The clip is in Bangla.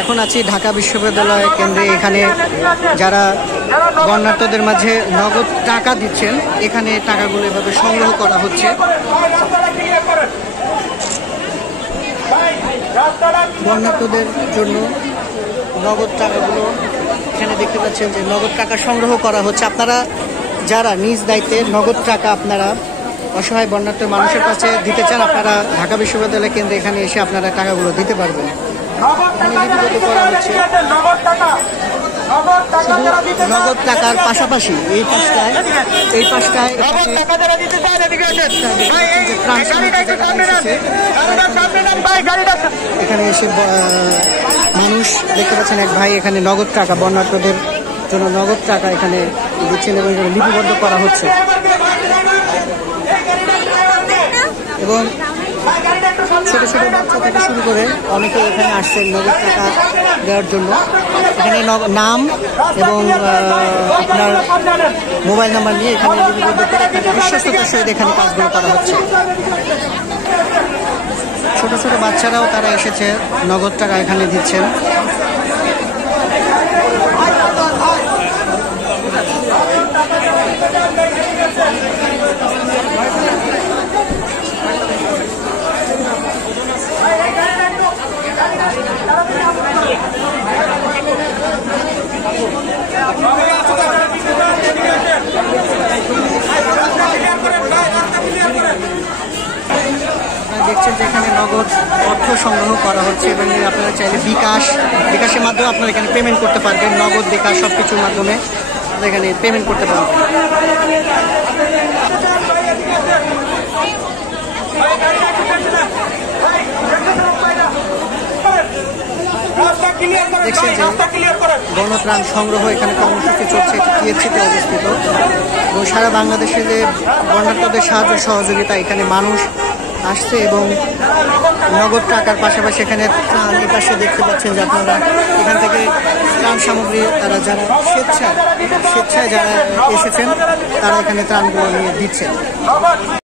এখন আছি ঢাকা বিশ্ববিদ্যালয় কেন্দ্রে। এখানে যারা বন্যার্থদের মাঝে নগদ টাকা দিচ্ছেন, এখানে টাকাগুলো এভাবে সংগ্রহ করা হচ্ছে। বন্যার্থদের জন্য নগদ টাকাগুলো এখানে দেখতে পাচ্ছেন যে নগদ টাকা সংগ্রহ করা হচ্ছে। আপনারা যারা নিজ দায়িত্বে নগদ টাকা আপনারা অসহায় বন্যার্থ মানুষের কাছে দিতে চান, আপনারা ঢাকা বিশ্ববিদ্যালয় কেন্দ্রে এখানে এসে আপনারা টাকাগুলো দিতে পারবেন। নগদ টাকার পাশাপাশি এই পাশটায় এখানে এসে মানুষ দেখতে পাচ্ছেন, এক ভাই এখানে নগদ টাকা বন্যার্থদের জন্য নগদ টাকা এখানে দিচ্ছেন এবং লিপিবদ্ধ করা হচ্ছে। এবং ছোট ছোট বাচ্চা থেকে শুরু করে অনেকে এখানে আসছেন নগদ টাকা দেওয়ার জন্য। এখানে নাম এবং আপনার মোবাইল নাম্বার নিয়ে এখানে লিপিবদ্ধ করে বিশ্বস্ততার সহিত এখানে কাজগুলো করা হচ্ছে। ছোট ছোট বাচ্চারাও তারা এসেছে, নগদ টাকা এখানে দিচ্ছেন। দেখছেন যে এখানে নগদ অর্থ সংগ্রহ করা হচ্ছে এবং আপনারা চাইলে বিকাশের মাধ্যমে আপনারা এখানে পেমেন্ট করতে পারবেন। নগদ বিকাশ সব কিছুর মাধ্যমে এখানে পেমেন্ট করতে পারবেন। দেখছেন যে গণত্রাণ সংগ্রহ এখানে কর্মসূচি চলছে, টিএসসিতে অবস্থিত এবং সারা বাংলাদেশে যে বন্যার্থদের সাহায্য সহযোগিতা এখানে মানুষ আসছে এবং নগদ টাকার পাশাপাশি এখানে ত্রাণ এই পাশে দেখতে পাচ্ছেন যে আপনারা এখান থেকে ত্রাণ সামগ্রী তারা যারা স্বেচ্ছায় যারা এসেছেন তারা এখানে ত্রাণগুলো নিয়ে দিচ্ছেন।